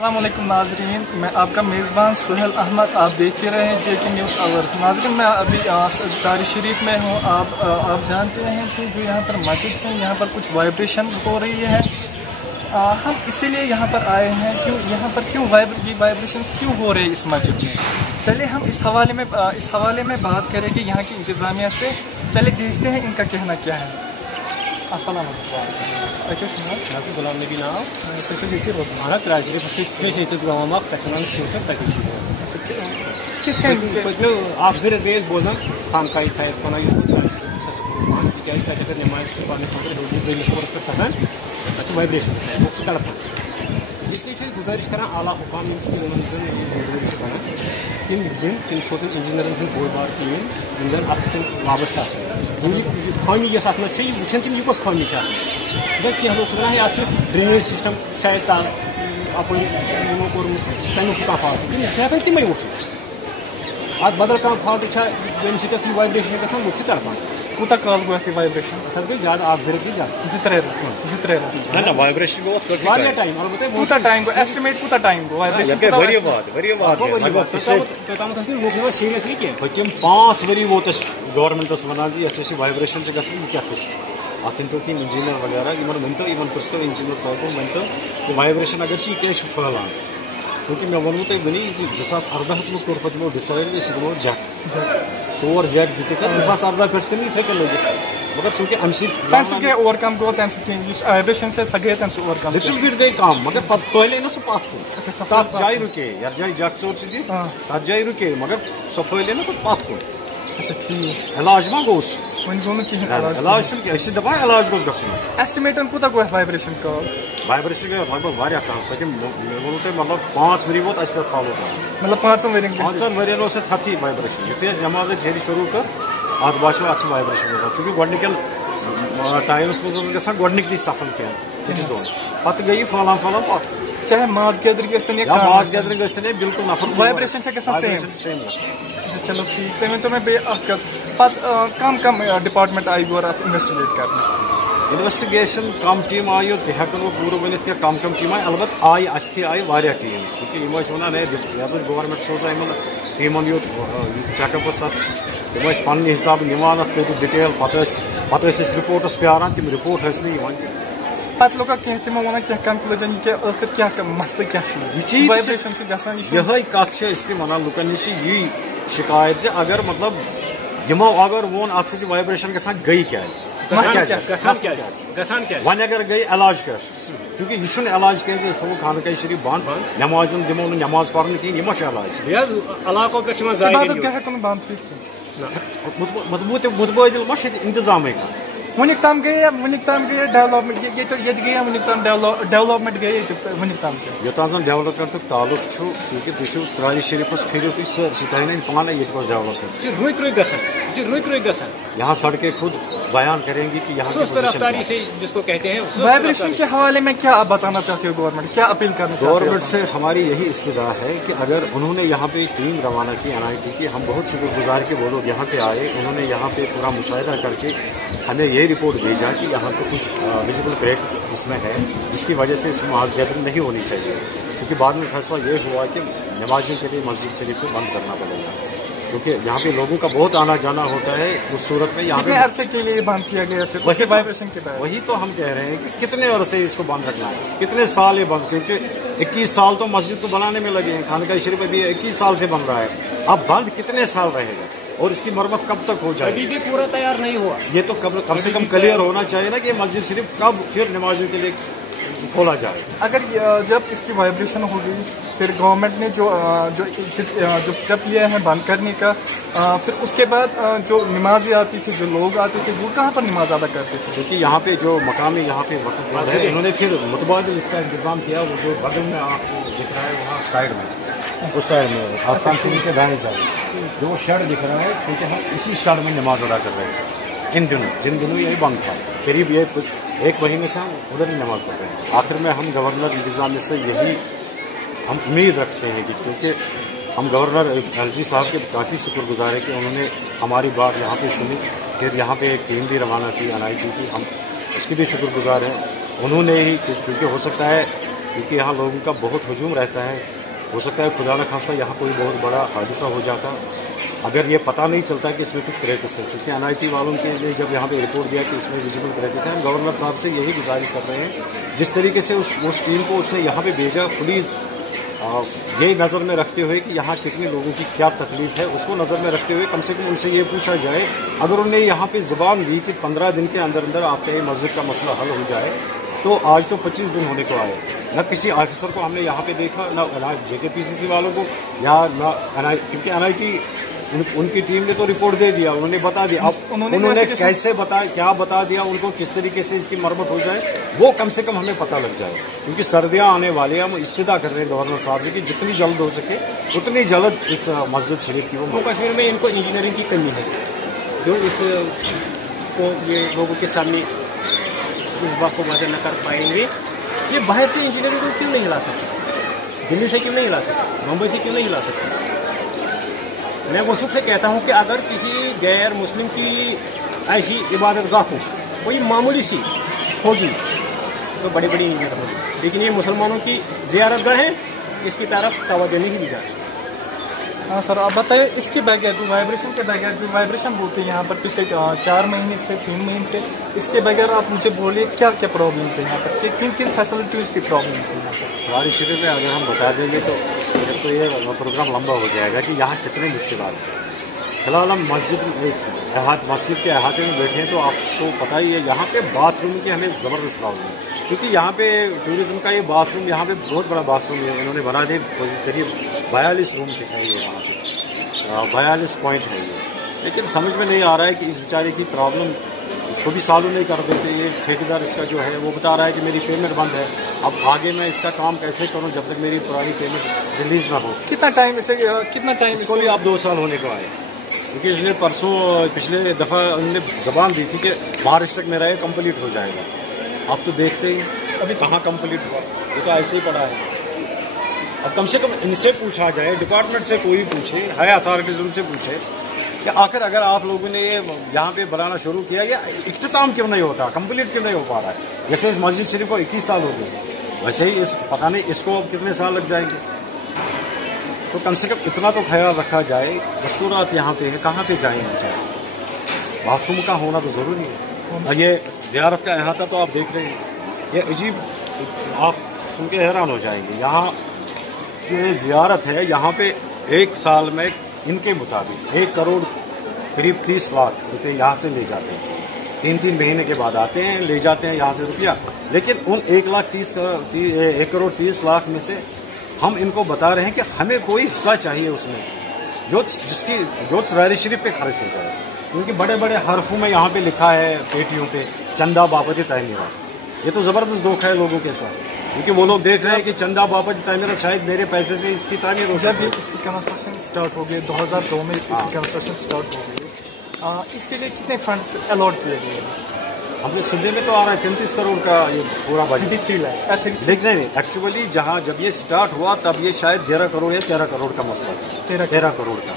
السلام علیکم ناظرین، میں آپ کا میزبان سہیل احمد، آپ دیکھتے رہے JK نیوز آورز۔ ناظرین، میں ابھی تاری شریف میں ہوں۔ آپ جانتے ہیں کہ جو یہاں پر مسجد ہے، یہاں پر کچھ وائبریشنز ہو رہی ہے۔ ہم اسی لیے یہاں پر آئے ہیں، یہاں پر یہ وائبریشنز کیوں ہو رہے ہیں اس مسجد میں۔ چلیے ہم اس حوالے میں بات کریں گے یہاں کی انتظامیہ سے۔ چلیے دیکھتے ہیں ان کا کہنا کیا ہے۔ السلام علیکم۔ غلام نبی ناو اہن تراج شریف گام اخ پتمو اخ زٕ رٮ۪تھ گٔے بوزان خانقاہ خیر خانہ تِکیٛازِ تَتہِ اگر نٮ۪مازِ چھِ پرنہٕ خٲطرٕ دوٚیمِس پورَس پٮ۪ٹھ کھسان تَتہِ چھِ وایبریشن لُکھ چھِ تڑپان۔ اِسلیے چھِ أسۍ گُزٲرِش کران اعلیٰ حُکام یِم چھِ یِمن زن گُزٲرِش چھِ کران تِم دِن تِم سوزن انجیٖنرن ہُنٛد بوٚڑ بار ٹیٖم یِم زن اَتھ سۭتۍ وابستہٕ آسن۔ یہِ خٲمی یۄس اَتھ منٛز چھِ یہِ وٕچھن تِم یہِ کۄس خٲمی چھِ اَتھ منٛز۔ کینٛہہ لُکھ چھِ دَپان اَتھ چھُ ڈرٛینیج سِسٹم شاید اَپٲرۍ یِمو کوٚرمُت تَمیُک چھُ کانٛہہ فالٹ تِم چھِ ہٮ۪کان تِمے وٕچھِتھ۔ اَتھ بدل کانٛہہ فالٹ چھا ییٚمہِ سۭتۍ اَتھ یہِ وایبریشن چھِ گژھان لُکھ چھِ تڑپان۔ کوٗتاہ کال گوٚو اَتھ یہِ وایبریشن؟ اَتھ حظ گٔے زیادٕ اکھ زٕ رٮ۪تھ گٔے زیادٕ 2-3 رٮ۪تھ۔ نہ وائبریشن گو واریاہ ٹایم البتہ کوٗتاہ ٹایم گوٚو؟ ایسٹِمیٹ کوٗتاہ ٹایم گوٚو وایبریشن؟ توٚتامَتھ ٲسۍ نہٕ لُکھ نِوان سیٖریَسلی کینٛہہ۔ پٔتِم 5 ؤری ووت اَسہِ گورمنٹس وَنان زِ یَتھ یُس یہِ وایبریشن چھِ گژھان یہِ کیٛاہ چھُ اَتھ أنۍتو کینٛہہ انجیٖنر وغیرہ یِمن ؤنۍتو یِمن پرٛژھتو انجیٖنر صٲبن ؤنۍتو یہِ وایبریشن اگر چھِ یہِ کیٛازِ چھُ پھٔہلان۔ چوٗنٛکہِ مےٚ ووٚنوٕ تۄہہِ وُنی زِ 2018 منٛز کوٚر پَتہٕ یِمو ڈِسایڈ أسۍ دِمو جک 4 جک دِتِکھ 2018 پٮ۪ٹھ چھِ تِم یِتھَے کٔنۍ لٔگِتھ مگر چوٗنٛکہِ اَمہِ تَمہِ سۭتۍ گٔے اوٚور کم گوٚو تَمہِ سۭتۍ یُس وایبریشن چھِ سۄ گٔے تَمہِ سۭتۍ اوٚور کم۔ لِٹل بِٹ گٔے کَم مگر پَتہٕ پھٔہلے نہٕ سُہ پَتھ کُن تَتھ جایہِ رُکے یَتھ جایہِ جک ژوٚر چھِ دِتھ تَتھ جایہِ رُکے مگر سۄ پھٔہلے نہٕ پَتہٕ پَتھ کُن۔ اچھا ٹھیٖک، علاج ما گوٚو سُہ؟ وۄنۍ گوٚو نہٕ کِہیٖنۍ علاج چھُنہٕ کینٛہہ أسۍ چھِ دَپان علاج گوٚژھ گژھُن۔ ایسٹِمیٹن کوٗتاہ گوٚو اَتھ وایبریشن کال؟ وایبریشن گٔے لگ بگ واریاہ کَم پٔتِم مےٚ ووٚنوٕ تۄہہِ مطلب 5 ؤری ووت اَسہِ تَتھ فالو کران۔ مطلب 5 ؤرین 5 ؤرین اوس اَتھ ہٮ۪تھٕے وایبریشن یُتھُے اَسہِ نٮ۪ماز اَتہِ ہیٚرِ شروٗع کٔر اَتھ باسیو اَتھ چھِ وایبریشن گژھان چوٗنٛکہِ گۄڈنِکٮ۪ن ٹایمَس منٛز اوس گژھان گۄڈنِکۍ صفن کینٛہہ تِتہِ دۄہن پَتہٕ گٔے یہِ پھٔہلان پَتہٕ چاہے ماز گیدرِنٛگ ٲسۍتن یا ماس گیدرِنٛگ ٲسۍتن یا بالکل نفر وایبریشن چھےٚ گژھان سیم گژھان۔ چلو ٹھیٖک، تُہۍ ؤنۍتو مےٚ بیٚیہِ اکھ کَتھ پَتہٕ کم ڈِپاٹمنٹ آیہِ یور اَتھ اِنویسٹِگیٹ کرنہٕ؟ اِنویسٹِگیشن کم ٹیٖم آیہِ تہِ ہٮ۪کو نہٕ بہٕ پوٗرٕ ؤنِتھ کینٛہہ کم ٹیٖم آیہِ البتہ آیہِ اَسہِ تہِ آیہِ واریاہ ٹیٖم چوٗنٛکہِ یِم ٲسۍ وَنان ہے یہِ ہسا چھُ گورمینٹ سوزان یِمن ٹیٖمن یوٚت چیک اپس اَتھ تِم ٲسۍ پننہِ حِسابہٕ نِوان اَتھ کٔرِتھ ڈِٹیل پتہٕ ٲسۍ أسۍ رِپوٹس پیاران تِم رِپوٹ ٲسۍ نہٕ یِوان کینٛہہ۔ پَتہٕ لوٚگا کینٛہہ تِمو وَنان کینٛہہ کنکلوجن کہِ ٲخٕر کیٛاہ مسلہٕ کیٛاہ چھُ وایبریشن چھِ گژھان یِہے کتھ چھِ أسۍ تہِ وَنان لُکن نِش چھِ یی شِکایت زِ اگر مطلب یِمو اگر ووٚن اَتھ سۭتۍ چھِ وایبریشن گژھان گٔے کیٛازِ وۄنۍ اگر گٔے علاج کیٛاہ چھُ چوٗنٛکہِ یہِ چھُنہٕ علاج کیٛازِ أسۍ تھاوو خانقاہ شریٖف بنٛد نٮ۪مازن دِمو نہٕ نٮ۪ماز پرنہٕ کِہیٖنۍ یہِ ما چھُ علاج۔ علاقو پٮ۪ٹھ چھِ یِوان ہٮ۪کو نہٕ بنٛد کٔرِتھ مُتبٲدِل ما چھِ ییٚتہِ اِنتظامٕے کانٛہہ۔ وُنیُک تام گٔیے ڈیولپمنٹ ییٚتہِ گٔیے وُنیُک تام ڈیولپمنٹ گٔیے ییٚتہِ وُنیُک تام کیٛاہ؟ یوٚتام زن ڈیولپمنٹُک تعلق چھُ چوٗنٛکہِ تُہۍ چھِو ژرارِ شریٖفس پھِرِو تُہۍ سٲرسٕے تۄہہِ نہٕ پانے ییٚتہِ کۄس ڈیولپمنٹ یہِ چھِ رُکۍ رُکۍ گژھان یہاں سڑکیں خود بیان کریں گی کہ یہاں سست رفتاری سے جس کو کہتے ہیں وائبریشن کے حوالے میں کیا بتانا چاہتے ہو گورنمنٹ کیا اپیل کرنا چاہتے ہو؟ گورنمنٹ سے ہماری یہی استدعا ہے کہ اگر انہوں نے یہاں پہ ایک ٹیم روانہ کی NIT کی ہم بہت شکر گزار کہ وہ لوگ یہاں پہ آئے انہوں نے یہاں پہ پورا مشاہدہ کر کے ہمیں یہ رپورٹ بھیجا کہ یہاں پہ کچھ ویزیبل کریکس اس میں ہے جس کی وجہ سے اس میں ماس گیدرنگ نہیں ہونی چاہیے کیونکہ بعد میں فیصلہ یہ ہوا کہ نمازیوں کے لیے مسجد شریف کو بند کرنا پڑے گا کیونکہ یہاں پہ لوگوں کا بہت آنا جانا ہوتا ہے اس صورت میں یہاں پہ عرصے کے لیے بند کیا گیا وہی تو ہم کہہ رہے ہیں کہ کتنے عرصے اس کو بند رکھنا ہے کتنے سال یہ بند کیونکہ 21 سال تو مسجد کو بنانے میں لگے ہیں خانقاہ شریف ابھی 21 سال سے بن رہا ہے اب بند کتنے سال رہے گا اور اس کی مرمت کب تک ہو جائے ابھی بھی پورا تیار نہیں ہوا یہ تو کم سے کم کلیئر ہونا چاہیے نا کہ مسجد شریف کب پھر نمازیوں کے لیے کھولا جائے۔ اگر جب اس کی وائبریشن ہوگی پھر گورنمنٹ نے جو اسٹیپ لیا ہے بند کرنے کا پھر اس کے بعد جو نمازیں آتی تھی جو لوگ آتے تھے وہ کہاں پر نماز ادا کرتے تھے کیونکہ یہاں پہ جو مقامی یہاں پہ وقت ہے انہوں نے پھر متبادل اس کا انتظام کیا وہ جو بغل میں آپ کو دکھ رہا ہے وہاں سائڈ میں اس سائڈ میں آسان شریف کے دانے جائے جو شیڈ دکھ رہا ہے کیونکہ ہم اسی شیڈ میں نماز ادا کر رہے ہیں جن دنوں یہی بند تھا قریب یہ کچھ 1 مہینے سے ہم ادھر ہی نماز پڑھ رہے ہیں۔ آخر میں ہم گورنر انتظامیہ سے یہی ہم امید رکھتے ہیں کہ کیونکہ ہم گورنر LG صاحب کے کافی شکر گزار ہیں کہ انہوں نے ہماری بات یہاں پہ سنی پھر یہاں پہ ایک ٹیم بھی روانہ کی NIT کی ہم اس کی بھی شکر گزار ہیں انہوں نے ہی چونکہ ہو سکتا ہے क्योंकि यहाँ लोगों का बहुत हजूम रहता है। हो सकता है खुदा न खास्ता यहाँ कोई बहुत बड़ा हादसा हो जाता अगर ये पता नहीं चलता कि इसमें कुछ क्रैक्स है। क्योंकि NIT वालों के लिए जब यहाँ पे रिपोर्ट दिया कि इसमें विजिबल क्रैक्स है, हम गवर्नर साहब से यही गुजारिश कर रहे हैं जिस तरीके से उस टीम को उसने यहाँ पे भेजा, प्लीज़ ये नज़र में रखते हुए कि यहाँ कितने लोगों की क्या तकलीफ है उसको नज़र में रखते हुए कम से कम उनसे ये पूछा जाए, अगर उन्हें यहाँ पे ज़ुबान दी कि 15 दिन के अंदर अंदर आपका ये मस्जिद का मसला हल हो जाए, तो आज तो 25 दिन होने को आए। न किसी ऑफिसर को हमने यहाँ पे देखा, न JKPCC वालों को, या न क्योंकि NIT उनकी टीम ने तो रिपोर्ट दे दिया, उन्होंने बता दिया। अब उन्होंने कैसे बताया, क्या बता दिया उनको, किस तरीके से इसकी मरम्मत हो जाए वो कम से कम हमें पता लग जाए। क्योंकि सर्दियां आने वाली हैं, हम इस्तिदा कर रहे हैं गवर्नर साहब से कि जितनी जल्द हो सके उतनी जल्द इस मस्जिद शरीफ की वो कश्मीर में इनको इंजीनियरिंग की कमी है, जो इस को ये लोगों के सामने इस बात को वाज़ह न कर पाएंगे। ये बाहर से इंजीनियरिंग को क्यों नहीं ला सकते, दिल्ली से क्यों नहीं ला सकते, मुंबई से क्यों नहीं ला सकते। मैं वसूख से कहता हूँ कि अगर किसी गैर मुस्लिम की ऐसी इबादत गाह को कोई मामूली सी होगी तो बड़ी बड़ी इंजीनियर होगी, लेकिन ये मुसलमानों की ज़ियारत गाह है, इसकी तरफ तवज्जो नहीं दी जाती। हाँ सर, आप बताइए इसके बगैर जो वाइब्रेशन के बगैर जो वाइब्रेशन बोलते हैं यहाँ पर पिछले 4 महीने से 3 महीने से, इसके बगैर आप मुझे बोलिए क्या क्या प्रॉब्लम्स है यहाँ पर, किन किन फैसिलिटीज़ की प्रॉब्लम्स है यहाँ पर। सवारी शरीफ में अगर हम बता देंगे तो ये प्रोग्राम लंबा हो जाएगा कि यहाँ कितने मुश्किलात हैं। फिलहाल हम मस्जिद के अहाते में बैठे हैं तो आपको पता ही है यहाँ पे बाथरूम की हमें ज़बरदस्त प्रॉब्लम है। क्योंकि यहाँ पे टूरिज्म का ये बाथरूम, यहाँ पे बहुत बड़ा बाथरूम है, इन्होंने बना दिए करीब 42 रूम दिखाई है वहाँ पे, 42 पॉइंट है ये। लेकिन समझ में नहीं आ रहा है कि इस बेचारे की प्रॉब्लम इसको भी सॉल्व नहीं कर देते। ये ठेकेदार इसका जो है वो बता रहा है कि मेरी पेमेंट बंद है, अब आगे मैं इसका काम कैसे करूँ जब तक मेरी पुरानी पेमेंट रिलीज ना हो। कितना टाइम इसको भी आप 2 साल होने को आए। क्योंकि इसने पिछले दफ़ा उन्होंने ज़बान दी थी कि मार्च तक मेरा ये कम्प्लीट हो जाएगा। आप तो देखते ही अभी कहाँ कंप्लीट हुआ, ये तो ऐसे ही पड़ा है। अब कम से कम इनसे पूछा जाए, डिपार्टमेंट से कोई पूछे, हाई अथॉरिटीज उनसे पूछे कि आखिर अगर आप लोगों ने ये यहाँ पे बनाना शुरू किया, या इख्तिताम क्यों नहीं होता, कंप्लीट क्यों नहीं हो पा रहा है। जैसे इस मस्जिद शरीफ को 21 साल हो गए, वैसे ही पता नहीं इसको अब कितने साल लग जाएंगे। तो कम से कम इतना तो ख्याल रखा जाए, दस्तूरात यहाँ पे है, कहाँ पे जाएँ बेचारे, बाथरूम का होना तो ज़रूरी है। और ये ज़ियारत का अहाता तो आप देख रहे हैं, ये अजीब, आप सुन के हैरान हो जाएंगे। यहाँ जो ये ज़ियारत है, यहाँ पे 1 साल में इनके मुताबिक 1 करोड़ करीब 30 लाख रुपए यहाँ से ले जाते हैं। 3-3 महीने के बाद आते हैं, ले जाते हैं यहाँ से रुपया। लेकिन उन 1 करोड़ 30 लाख में से हम इनको बता रहे हैं कि हमें कोई हिस्सा चाहिए उसमें से, जो ज़ाहिर शरीफ पे खर्च हो जाए। क्योंकि बड़े बड़े हरफों में यहाँ पे लिखा है पेटियों पे चंदा बाबत तामीरात। ये तो ज़बरदस्त धोखा है लोगों के साथ, क्योंकि वो लोग देख रहे हैं कि चंदा बाबत तामीरात शायद मेरे पैसे से इसकी तामीर हो जाए। इसकी कंस्ट्रक्शन स्टार्ट हो गई 2002 में, इसकी कंस्ट्रक्शन स्टार्ट हो गई। इसके लिए कितने फंड्स अलॉट किए गए? हमने सुनने में तो आ रहा है 33 करोड़ का ये पूरा बजट। 33 लाख। लेकिन नहीं, एक्चुअली जब ये स्टार्ट हुआ तब ये शायद 11 करोड़ या 13 करोड़ का मसला था। 13 करोड़ का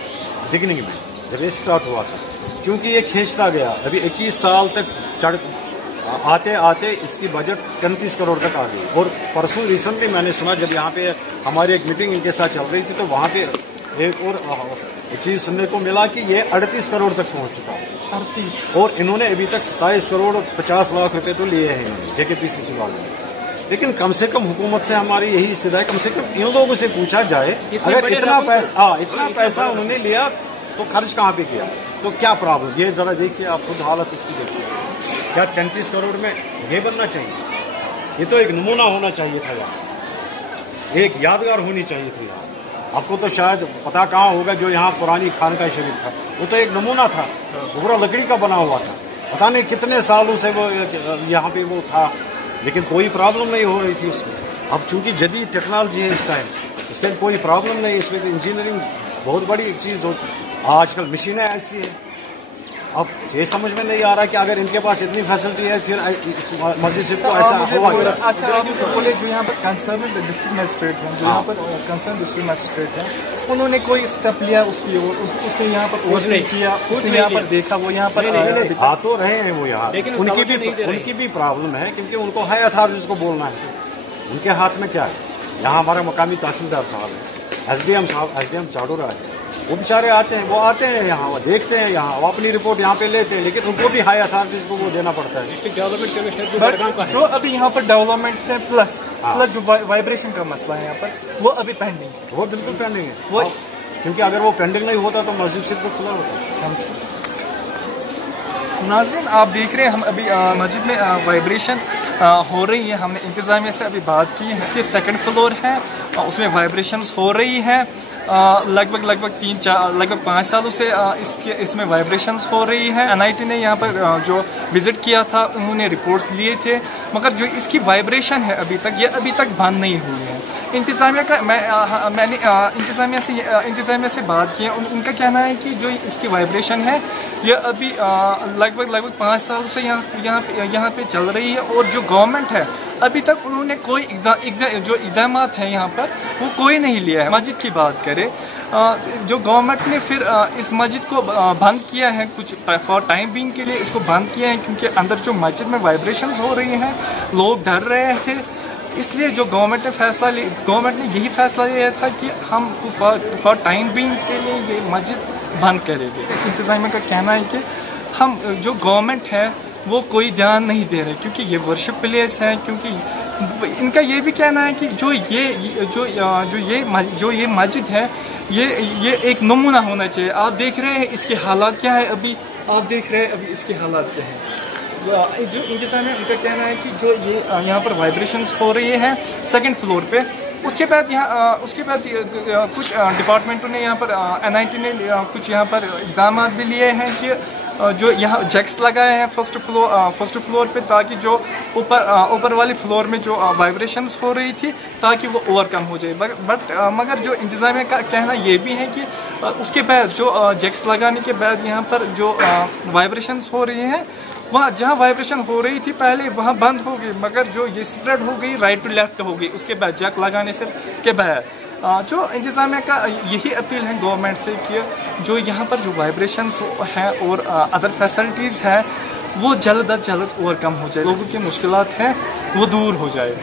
बिगिनिंग में जब ये स्टार्ट हुआ था। क्योंकि ये खींचता गया, अभी 21 साल तक आते आते इसकी बजट 33 करोड़ तक आ गई। और परसों रिसेंटली मैंने सुना, जब यहाँ पे हमारी एक मीटिंग इनके साथ चल रही थी, तो वहाँ पे एक और चीज़ सुनने को मिला कि ये 38 करोड़ तक पहुँच चुका है। 38। और इन्होंने अभी तक 27 करोड़ 50 लाख रुपए तो लिए हैं इन्होंने JKPCC वालों ने। लेकिन कम से कम हुकूमत से हमारी यही सीधा है, कम से कम इन लोगों से पूछा जाए, अगर इतना पैसा उन्होंने लिया तो खर्च कहाँ पे किया, तो क्या प्रॉब्लम। ये जरा देखिए, आप खुद हालत इसकी देखिए। क्या 33 करोड़ में ये बनना चाहिए? ये तो एक नमूना होना चाहिए था यार, एक यादगार होनी चाहिए थी यार। आपको तो शायद पता कहाँ होगा, जो यहाँ पुरानी खानका शरीफ था वो तो एक नमूना था, पूरा लकड़ी का बना हुआ था। पता नहीं कितने सालों से वो यहाँ पे वो था, लेकिन कोई प्रॉब्लम नहीं हो रही थी उसमें। अब चूंकि जदीद टेक्नोलॉजी है इस टाइम कोई प्रॉब्लम नहीं, इसमें तो इंजीनियरिंग बहुत बड़ी एक चीज़ होती। आजकल मशीनें ऐसी है, अब ये समझ में नहीं आ रहा कि अगर इनके पास इतनी फैसिलिटी है फिर मस्जिद को ऐसा हुआ। अच्छा, आप मुझे बोले जो यहाँ पर कंसर्न डिस्ट्रिक्ट मजिस्ट्रेट हैं, जो यहाँ पर कंसर्न डिस्ट्रिक्ट मजिस्ट्रेट हैं, उन्होंने कोई स्टेप लिया उसकी ओर? उसने यहाँ पर ओवरसीज किया, उसने यहाँ पर देखा, वो यहाँ पर आ तो रहे हैं वो यहाँ, लेकिन उनकी भी प्रॉब्लम है, क्योंकि उनको हाई अथॉरिटीज को बोलना है। उनके हाथ में क्या है? यहाँ हमारे मकामी तहसीलदार साहब हैं, SDM साहब, SDM चाडोरा है, वो बेचारे आते हैं यहाँ, वो देखते हैं यहाँ, वो अपनी रिपोर्ट यहाँ पे लेते हैं, लेकिन उनको भी हाई अथॉरिटीज को वो देना पड़ता है। डिस्ट्रिक्ट डेवलपमेंट कमिश्नर जो अभी यहाँ पर डेवलपमेंट से प्लस जो वाइब्रेशन का मसला है यहाँ पर, वो अभी पेंडिंग है। वो बिल्कुल पेंडिंग है, वो क्योंकि अगर वो पेंडिंग नहीं होता तो मस्जिद सिर्फ खुला होता। नाज़रीन, आप देख रहे हैं हम अभी मस्जिद में वाइब्रेशन हो रही है। हमने इंतज़ामिया से अभी बात की है, इसके सेकंड फ्लोर है, उसमें वाइब्रेशंस हो रही है। लगभग 5 सालों से इसमें वाइब्रेशंस हो रही है। NIT ने यहाँ पर जो विज़िट किया था, उन्होंने रिपोर्ट्स लिए थे, मगर जो इसकी वाइब्रेशन है अभी तक बंद नहीं हुई है। इंतज़ामिया का मैंने इंतज़ामिया से बात की है, उनका कहना है कि जो इसकी वाइब्रेशन है ये अभी लगभग 5 सालों से यहाँ पे चल रही है, और जो गवर्नमेंट है अभी तक उन्होंने कोई जो इक़दामात है यहाँ पर वो कोई नहीं लिया है। मस्जिद की बात करें, जो गवर्नमेंट ने फिर इस मस्जिद को बंद किया है, कुछ फॉर टाइम बीइंग के लिए इसको बंद किया है, क्योंकि अंदर जो मस्जिद में वाइब्रेशंस हो रही हैं, लोग डर रहे थे। इसलिए जो गवर्नमेंट ने यही फैसला लिया था कि हम फॉर टाइम बीइंग के लिए ये मस्जिद बंद करेंगे। इंतज़ामिया का कहना है कि हम जो गवर्नमेंट है वो कोई ध्यान नहीं दे रहे, क्योंकि ये वर्शिप प्लेस है। क्योंकि इनका ये भी कहना है कि जो ये मस्जिद है ये एक नमूना होना चाहिए। आप देख रहे हैं इसके हालात क्या है, अभी आप देख रहे हैं अभी इसके हालात क्या है। जो इंतज़ामिया उनका कहना है कि जो ये यहाँ पर वाइब्रेशंस हो रही है सेकंड फ्लोर पे, उसके बाद कुछ डिपार्टमेंटों ने यहाँ पर NIT ने कुछ यहाँ पर इक़दाम भी लिए हैं कि जो यहाँ जैक्स लगाए हैं फर्स्ट फ्लोर पे, ताकि जो ऊपर वाली फ्लोर में जो वाइब्रेशंस हो रही थी ताकि वो ओवरकम हो जाए। मगर जो इंतज़ामिया का कहना ये भी है कि उसके बाद जो जैक्स लगाने के बाद यहाँ पर जो वाइब्रेशंस हो रही हैं, वहाँ जहाँ वाइब्रेशन हो रही थी पहले वहाँ बंद हो गई, मगर जो ये स्प्रेड हो गई राइट टू लेफ्ट हो गई उसके बाद जैक लगाने से के बाद। जो इंतज़ामिया का यही अपील है गवर्नमेंट से कि जो यहाँ पर जो वाइब्रेशंस हैं और अदर फैसिलिटीज़ हैं वो जल्द अज जल्द ओवरकम हो जाए, लोगों की मुश्किलात हैं वो दूर हो जाए।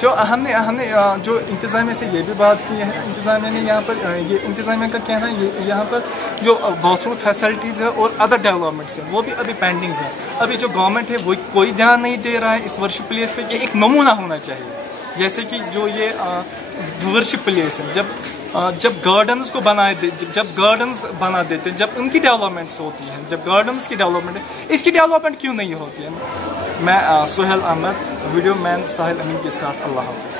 जो हमने जो इंतज़ामिया से ये भी बात की है, इंतज़ामिया ने यहाँ पर इंतज़ामिया का कहना है ये यहाँ पर जो बाथरूम फैसिलिटीज़ है और अदर डेवलपमेंट्स हैं वो भी अभी पेंडिंग है। अभी जो गवर्नमेंट है वो कोई ध्यान नहीं दे रहा है इस वर्शिप प्लेस पे। ये एक नमूना होना चाहिए, जैसे कि जो ये वर्शिप प्लेस है, जब गार्डन्स को जब गार्डन्स बना देते, जब उनकी डेवलपमेंट्स होती हैं, जब गार्डन्स की डेवलपमेंट है, इसकी डेवलपमेंट क्यों नहीं होती है। मैं सुहेल अहमद, वीडियो मैन साहिल अमीन के साथ, अल्लाह हाफ़िज़।